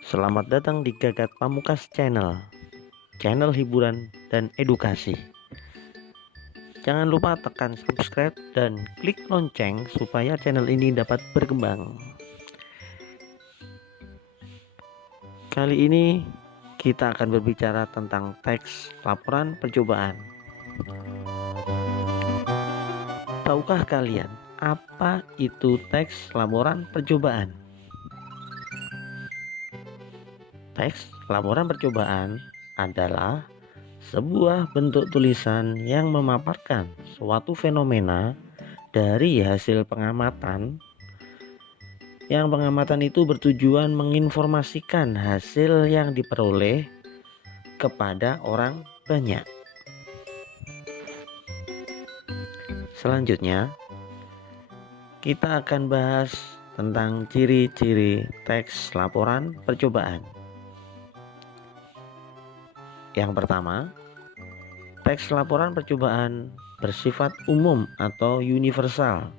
Selamat datang di Gagat Pamungkas Channel, channel hiburan dan edukasi. Jangan lupa tekan subscribe dan klik lonceng supaya channel ini dapat berkembang. Kali ini kita akan berbicara tentang teks laporan percobaan. Tahukah kalian apa itu teks laporan percobaan? Teks laporan percobaan adalah sebuah bentuk tulisan yang memaparkan suatu fenomena dari hasil pengamatan, yang pengamatan itu bertujuan menginformasikan hasil yang diperoleh kepada orang banyak. Selanjutnya, kita akan bahas tentang ciri-ciri teks laporan percobaan. Yang pertama, teks laporan percobaan bersifat umum atau universal.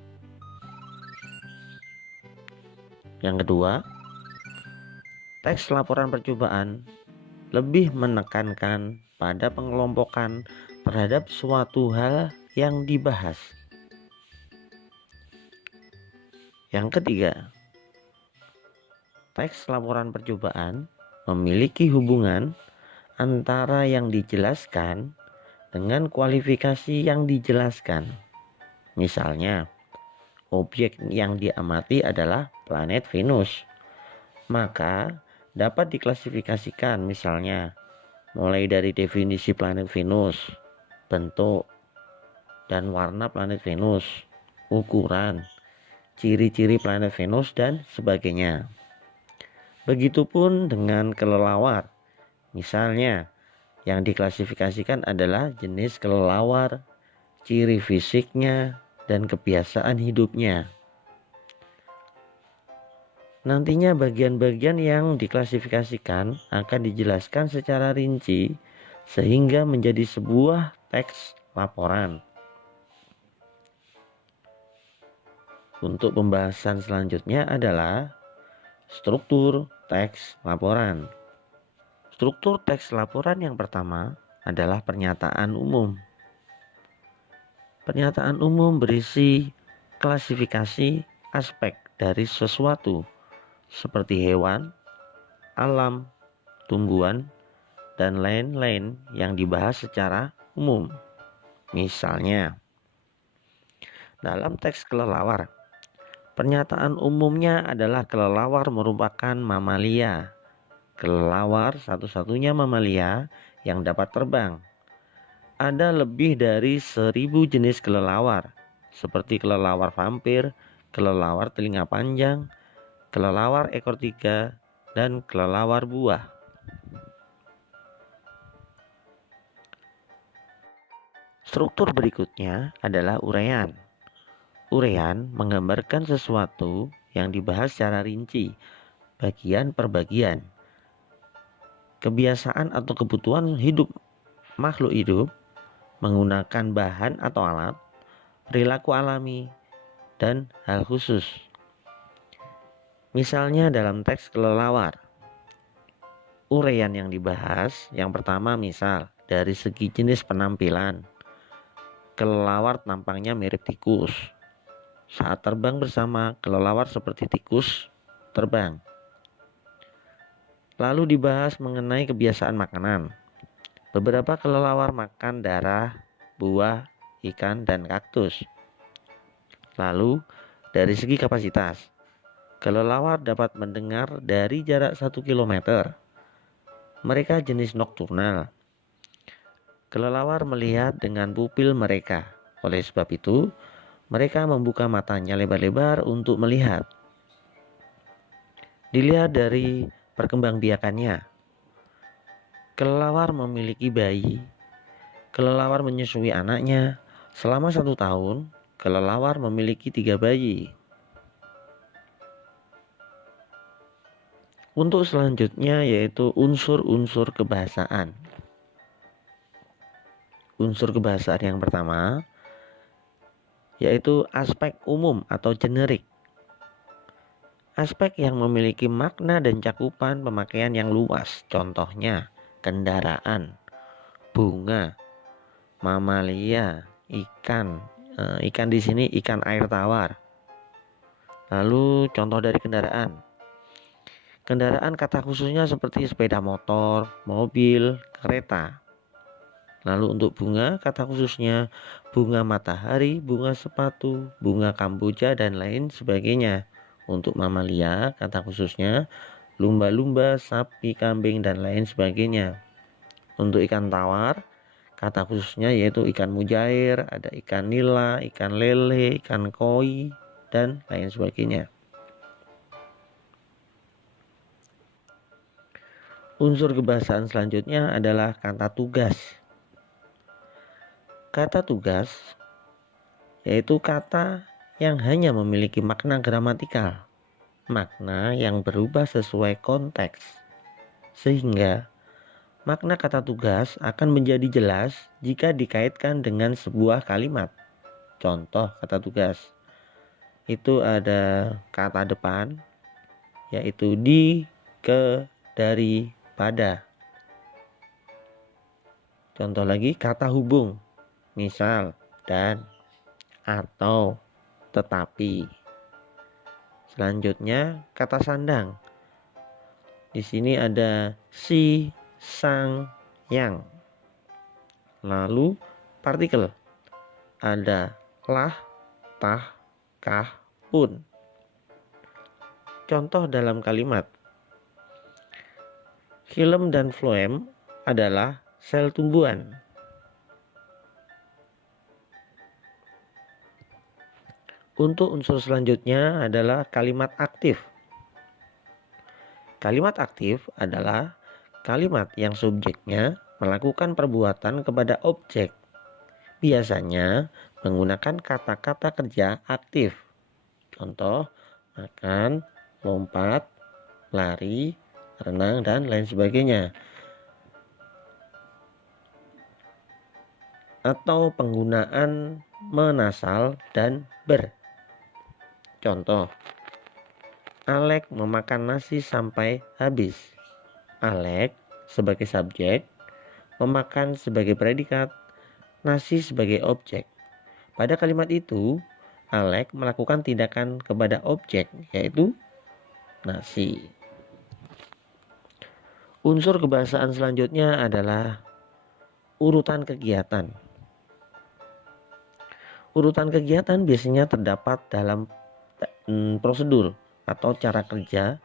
Yang kedua, teks laporan percobaan lebih menekankan pada pengelompokan terhadap suatu hal yang dibahas. Yang ketiga, teks laporan percobaan memiliki hubungan antara yang dijelaskan dengan kualifikasi yang dijelaskan. Misalnya, objek yang diamati adalah planet Venus, maka dapat diklasifikasikan misalnya mulai dari definisi planet Venus, bentuk dan warna planet Venus, ukuran, ciri-ciri planet Venus, dan sebagainya. Begitupun dengan kelelawar. Misalnya, yang diklasifikasikan adalah jenis kelelawar, ciri fisiknya, dan kebiasaan hidupnya. Nantinya bagian-bagian yang diklasifikasikan akan dijelaskan secara rinci sehingga menjadi sebuah teks laporan. Untuk pembahasan selanjutnya adalah struktur teks laporan. Struktur teks laporan yang pertama adalah pernyataan umum. Pernyataan umum berisi klasifikasi aspek dari sesuatu seperti hewan, alam, tumbuhan, dan lain-lain yang dibahas secara umum. Misalnya, dalam teks kelelawar, pernyataan umumnya adalah kelelawar merupakan mamalia. Kelelawar satu-satunya mamalia yang dapat terbang. Ada lebih dari 1000 jenis kelelawar, seperti kelelawar vampir, kelelawar telinga panjang, kelelawar ekor 3, dan kelelawar buah. Struktur berikutnya adalah uraian. Uraian menggambarkan sesuatu yang dibahas secara rinci, bagian per bagian. Kebiasaan atau kebutuhan hidup makhluk hidup menggunakan bahan atau alat, perilaku alami, dan hal khusus. Misalnya dalam teks kelelawar, uraian yang dibahas yang pertama misal dari segi jenis penampilan. Kelelawar tampangnya mirip tikus. Saat terbang bersama, kelelawar seperti tikus terbang. Lalu dibahas mengenai kebiasaan makanan. Beberapa kelelawar makan darah, buah, ikan, dan kaktus. Lalu dari segi kapasitas, kelelawar dapat mendengar dari jarak 1 km. Mereka jenis nokturnal. Kelelawar melihat dengan pupil mereka. Oleh sebab itu, mereka membuka matanya lebar-lebar untuk melihat. Dilihat dari perkembangbiakannya. Kelelawar memiliki bayi. Kelelawar menyusui anaknya. Selama 1 tahun, kelelawar memiliki 3 bayi. Untuk selanjutnya yaitu unsur-unsur kebahasaan. Unsur kebahasaan yang pertama yaitu aspek umum atau generik. Aspek yang memiliki makna dan cakupan pemakaian yang luas, contohnya kendaraan, bunga, mamalia, ikan. Ikan di sini ikan air tawar. Lalu contoh dari kendaraan. Kendaraan kata khususnya seperti sepeda motor, mobil, kereta. Lalu untuk bunga kata khususnya bunga matahari, bunga sepatu, bunga kamboja dan lain sebagainya. Untuk mamalia kata khususnya lumba-lumba, sapi, kambing dan lain sebagainya. Untuk ikan tawar kata khususnya yaitu ikan mujair, ada ikan nila, ikan lele, ikan koi dan lain sebagainya. Unsur kebahasaan selanjutnya adalah kata tugas. Kata tugas yaitu kata yang hanya memiliki makna gramatikal, makna yang berubah sesuai konteks, sehingga makna kata tugas akan menjadi jelas jika dikaitkan dengan sebuah kalimat. Contoh kata tugas itu ada kata depan yaitu di, ke, dari, pada. Contoh lagi kata hubung, misal dan, atau, tetapi. Selanjutnya kata sandang. Di sini ada si, sang, yang. Lalu partikel ada lah, tah, kah, pun. Contoh dalam kalimat Phloem dan floem adalah sel tumbuhan. Untuk unsur selanjutnya adalah kalimat aktif. Kalimat aktif adalah kalimat yang subjeknya melakukan perbuatan kepada objek. Biasanya menggunakan kata-kata kerja aktif. Contoh, makan, lompat, lari, renang, dan lain sebagainya. Atau penggunaan menasal dan ber. Contoh, Alek memakan nasi sampai habis. Alek sebagai subjek, memakan sebagai predikat, nasi sebagai objek. Pada kalimat itu, Alek melakukan tindakan kepada objek, yaitu nasi. Unsur kebahasaan selanjutnya adalah urutan kegiatan. Urutan kegiatan biasanya terdapat dalam prosedur atau cara kerja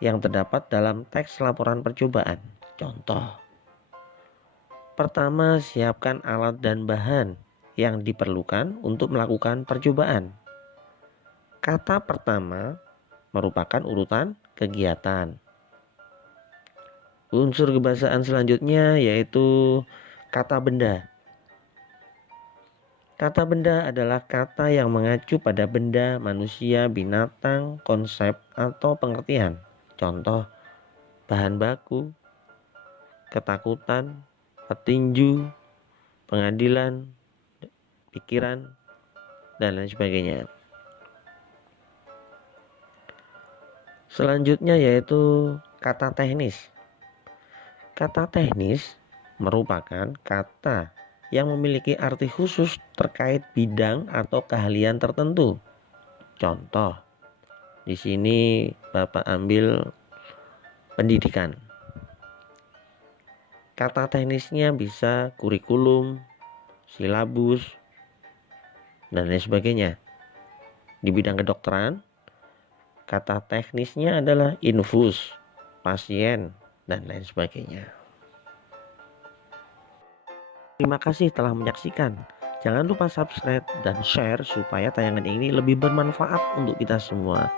yang terdapat dalam teks laporan percobaan. Contoh, pertama, siapkan alat dan bahan yang diperlukan untuk melakukan percobaan. Kata pertama merupakan urutan kegiatan. Unsur kebahasaan selanjutnya yaitu kata benda. Kata benda adalah kata yang mengacu pada benda, manusia, binatang, konsep, atau pengertian. Contoh, bahan baku, ketakutan, petinju, pengadilan, pikiran, dan lain sebagainya. Selanjutnya yaitu kata teknis. Kata teknis merupakan kata yang memiliki arti khusus terkait bidang atau keahlian tertentu. Contoh, di sini Bapak ambil pendidikan. Kata teknisnya bisa kurikulum, silabus, dan lain sebagainya. Di bidang kedokteran, kata teknisnya adalah infus, pasien, dan lain sebagainya. Terima kasih telah menyaksikan. Jangan lupa subscribe dan share supaya tayangan ini lebih bermanfaat untuk kita semua.